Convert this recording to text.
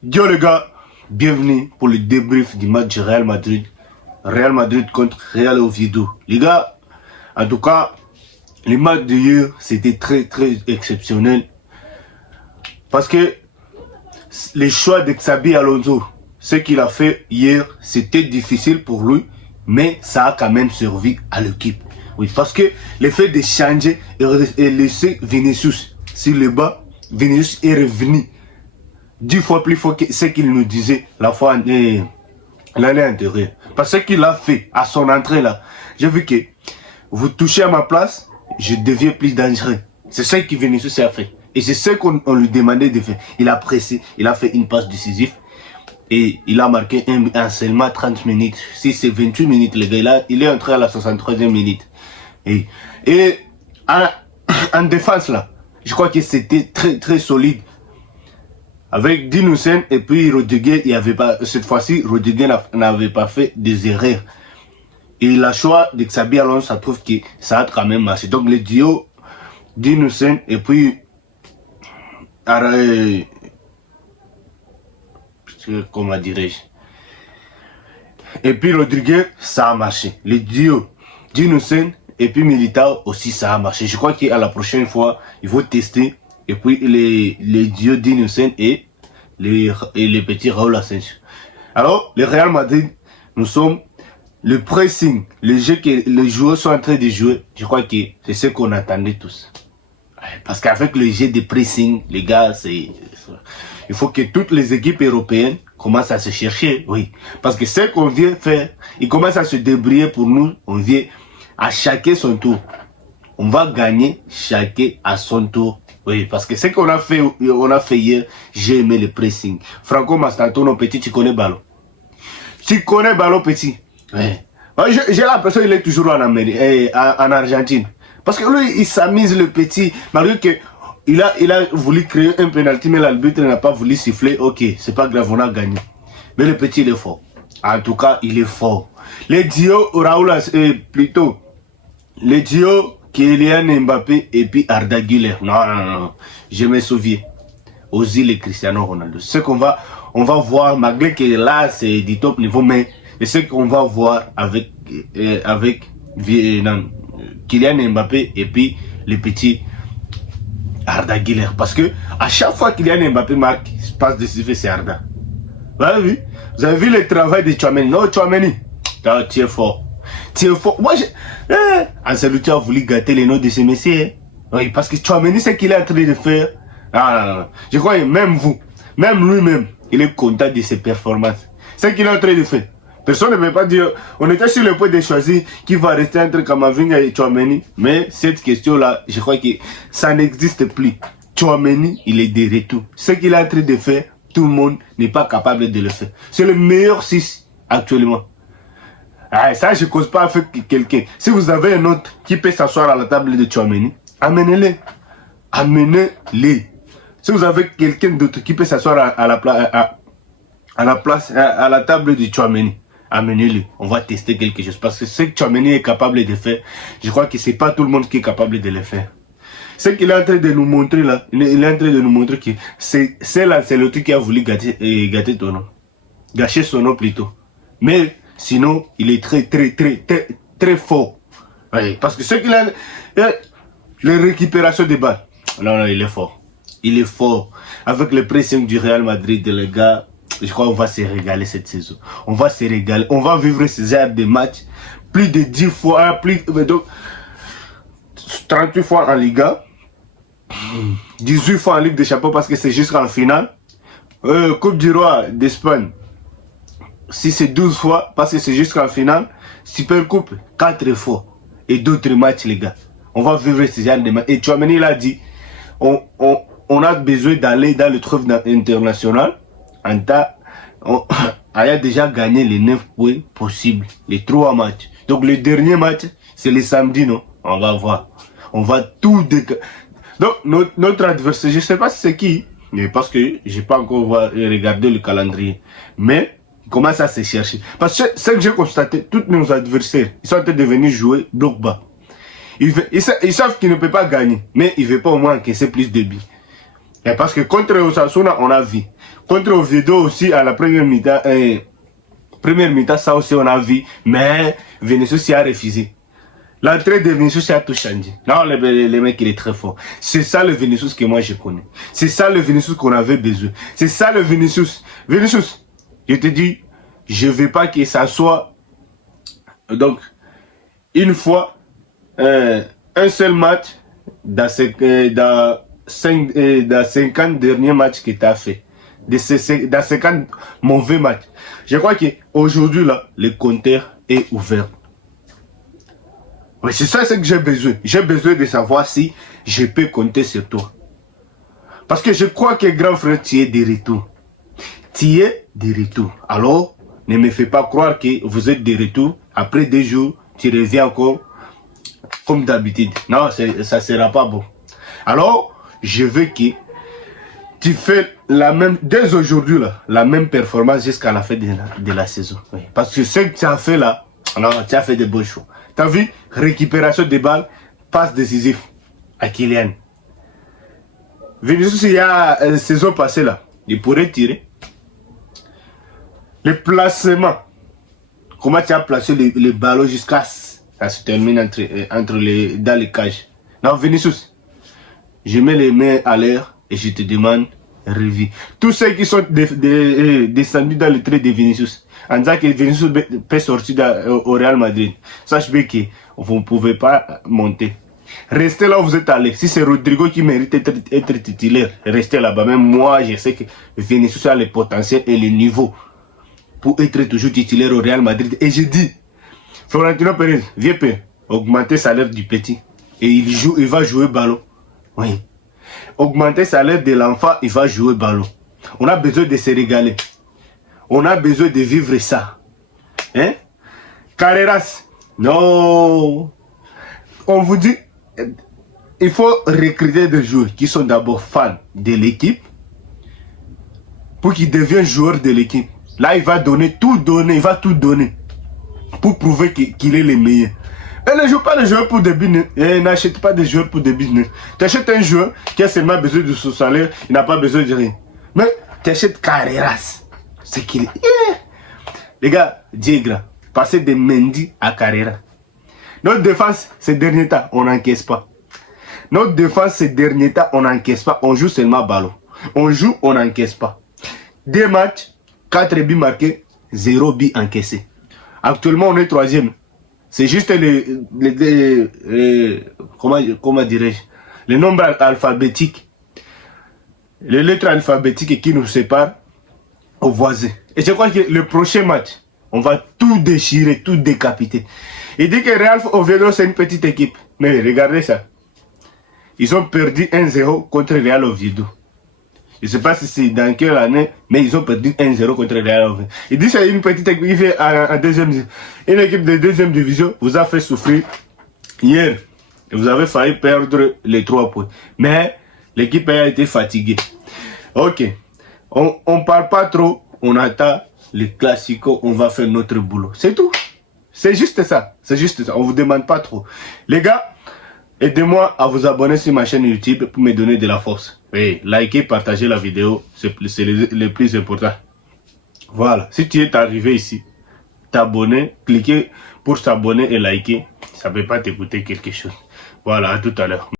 Yo les gars, bienvenue pour le débrief du match du Real Madrid. Real Madrid contre Real Oviedo. Les gars, en tout cas, le match d'hier, c'était très exceptionnel. Parce que les choix de Xabi Alonso, ce qu'il a fait hier, c'était difficile pour lui, mais ça a quand même servi à l'équipe. Oui, parce que le fait de changer et laisser Vinicius sur le bas, Vinicius est revenu 10 fois plus fort que ce qu'il nous disait la fois l'année antérieure. Parce qu'il a fait à son entrée là, j'ai vu que vous touchez à ma place, je deviens plus dangereux. C'est ce que Vinicius a fait. Et c'est ce qu'on lui demandait de faire. Il a pressé, il a fait une passe décisive et il a marqué un seulement 30 minutes. Si c'est 28 minutes, le gars, il est entré à la 63e minute. Et en défense là, je crois que c'était très solide. Avec Dinoussen et puis Rodriguez, il y avait pas, cette fois-ci, Rodriguez n'avait pas fait des erreurs. Et le choix de Xabi Alonso, ça trouve que ça a quand même marché. Donc le duo Dinoussen et puis comment dirais-je, et puis Rodriguez, ça a marché. Le duo Dinoussen et puis Militao aussi, ça a marché. Je crois qu'à la prochaine fois, il faut tester. Et puis les dieux d'Innocent et les petits Raúl Asensio. Alors, le Real Madrid, nous sommes le pressing, le jeu que les joueurs sont en train de jouer. Je crois que c'est ce qu'on attendait tous. Parce qu'avec le jeu de pressing, les gars, il faut que toutes les équipes européennes commencent à se chercher. Oui, parce que ce qu'on vient faire, ils commencent à se débrouiller pour nous. On vient à chacun son tour. On va gagner chacun à son tour. Oui, parce que ce qu'on a fait hier, j'ai aimé le pressing. Franco Mastantuono, petit, tu connais ballon. Tu connais ballon, petit. Ouais. J'ai l'impression qu'il est toujours en Argentine. Parce que lui, il s'amuse le petit. Malgré que il a voulu créer un penalty, mais l'arbitre n'a pas voulu siffler. Ok, c'est pas grave, on a gagné. Mais le petit, il est fort. En tout cas, il est fort. Les duos, Raúl, plutôt, les duos, Kylian Mbappé et puis Arda Güler. Non. Je me souviens. Ozil et Cristiano Ronaldo. Ce qu'on va voir, malgré que là, c'est du top niveau, mais ce qu'on va voir avec Kylian Mbappé et puis le petit Arda Güler. Parce que à chaque fois Kylian Mbappé marque, passe décisif, c'est Arda. Vous avez vu? Vous avez vu le travail de Tchouaméni? Non, Tchouaméni, tu es fort. Tu es fort. Moi, Ancelotti a voulu gâter les noms de ces messieurs. Hein? Oui, parce que Tchouaméni, ce qu'il est en train de faire. Non. Je crois que même vous, même lui-même, il est content de ses performances. Ce qu'il est en train de faire. Personne ne peut pas dire. On était sur le point de choisir qui va rester entre Kamavinga et Tchouaméni. Mais cette question-là, je crois que ça n'existe plus. Tchouaméni, il est de retour. Ce qu'il est en train de faire, tout le monde n'est pas capable de le faire. C'est le meilleur 6 actuellement. Ah, ça, je ne cause pas avec quelqu'un. Si vous avez un autre qui peut s'asseoir à la table de Tchouaméni, amenez-le. Amenez-le. Si vous avez quelqu'un d'autre qui peut s'asseoir à la table de Tchouaméni, amenez-le. On va tester quelque chose. Parce que ce que Tchouaméni est capable de faire, je crois que ce n'est pas tout le monde qui est capable de le faire. Ce qu'il est en train de nous montrer là, il est en train de nous montrer que c'est l'autre qui a voulu gâter ton nom. Gâcher son nom plutôt. Mais sinon, il est très fort. Oui, parce que ce qu'il a, les récupérations de balles. Non, il est fort. Il est fort. Avec le pressing du Real Madrid, les gars, je crois qu'on va se régaler cette saison. On va se régaler. On va vivre ces heures de match plus de 10 fois, donc 38 fois en Liga, 18 fois en Ligue des Champions parce que c'est jusqu'en finale. Coupe du Roi d'Espagne. Si c'est 12 fois, parce que c'est jusqu'en finale, Super Coupe, 4 fois. Et d'autres matchs, les gars. On va vivre ces genre de matchs. Et Tchouaméni l'a dit, on a besoin d'aller dans le trêve international. On a déjà gagné les 9 points possibles, les 3 matchs. Donc le dernier match, c'est le samedi, non? On va voir. On va tout décaler. Donc notre adversaire, je ne sais pas si c'est qui, mais parce que je n'ai pas encore regardé le calendrier. Mais comment ça se chercher? Parce que ce que j'ai constaté, tous nos adversaires, ils sont en train de venir jouer bloc bas. Ils savent qu'ils ne peuvent pas gagner, mais ils ne veulent pas au moins encaisser plus de billes. Et parce que contre Osasuna, on a vu. Contre Oviedo aussi, à la première mi-temps, ça aussi on a vu. Mais Vinicius y a refusé. L'entrée de Vinicius a tout changé. Non, le mec, il est très fort. C'est ça le Vinicius que moi je connais. C'est ça le Vinicius qu'on avait besoin. C'est ça le Vinicius. Vinicius, je te dis, je ne veux pas que ça soit... Donc, une fois, un seul match dans 50 derniers matchs que tu as fait. Dans 50 mauvais matchs. Je crois qu'aujourd'hui, là, le compteur est ouvert. Oui, c'est ça ce que j'ai besoin. J'ai besoin de savoir si je peux compter sur toi. Parce que je crois que grand frère, tu es de retour. Tu es de retour. Alors, ne me fais pas croire que vous êtes de retour. Après 2 jours, tu reviens encore comme d'habitude. Non, ça ne sera pas bon. Alors, je veux que tu fais la même, dès aujourd'hui, la même performance jusqu'à la fin de la saison. Oui. Parce que ce que tu as fait là, non, tu as fait de beaux choix. Tu as vu, récupération des balles, passe décisif à Kylian. Vinicius, il y a la saison passée là, il pourrait tirer. Le placement, comment tu as placé les ballons jusqu'à ça se termine dans les cages. Non, Vinicius, je mets les mains à l'air et je te demande revue. Tous ceux qui sont descendus dans le trait de Vinicius, en disant que Vinicius peut sortir au Real Madrid, sache bien que vous ne pouvez pas monter. Restez là où vous êtes allé. Si c'est Rodrigo qui mérite d'être titulaire, restez là-bas. Même moi, je sais que Vinicius a le potentiel et le niveau pour être toujours titulaire au Real Madrid. Et je dis, Florentino Pérez, viens augmenter le salaire du petit. Et il va jouer ballon. Oui. Augmenter le salaire de l'enfant, il va jouer ballon. On a besoin de se régaler. On a besoin de vivre ça. Hein? Carreras. Non. On vous dit, il faut recruter des joueurs qui sont d'abord fans de l'équipe pour qu'ils deviennent joueurs de l'équipe. Là, il va tout donner pour prouver qu'il est le meilleur. Et ne joue pas des joueurs pour des business. N'achète pas des joueurs pour des business. Tu achètes un joueur qui a seulement besoin de son salaire, il n'a pas besoin de rien. Mais tu achètes Carreras. C'est qu'il est. Les gars, Dieu grand. Passer de Mendy à Carrera. Notre défense, ces derniers temps, on n'encaisse pas. Notre défense, ces derniers temps, on n'encaisse pas. On joue seulement ballon. On joue, on n'encaisse pas. 2 matchs, 4 buts marqués, 0 buts encaissés. Actuellement, on est 3e. C'est juste comment dirais-je, le nombre alphabétique, les lettres alphabétiques qui nous séparent aux voisins. Et je crois que le prochain match, on va tout déchirer, tout décapiter. Il dit que Real Oviedo, c'est une petite équipe. Mais regardez ça. Ils ont perdu 1-0 contre Real Oviedo. Je ne sais pas si c'est dans quelle année, mais ils ont perdu 1-0 contre Real Oviedo. Il dit que c'est une petite équipe en deuxième division. Une équipe de deuxième division vous a fait souffrir hier. Et vous avez failli perdre les 3 points. Mais l'équipe a été fatiguée. Ok. On ne parle pas trop. On attend les classicos. On va faire notre boulot. C'est tout. C'est juste ça. C'est juste ça. On ne vous demande pas trop. Les gars, aidez-moi à vous abonner sur ma chaîne YouTube pour me donner de la force. Oui, likez, partagez la vidéo. C'est le plus important. Voilà. Si tu es arrivé ici, t'abonner, cliquez pour s'abonner et liker. Ça ne peut pas te coûter quelque chose. Voilà, à tout à l'heure.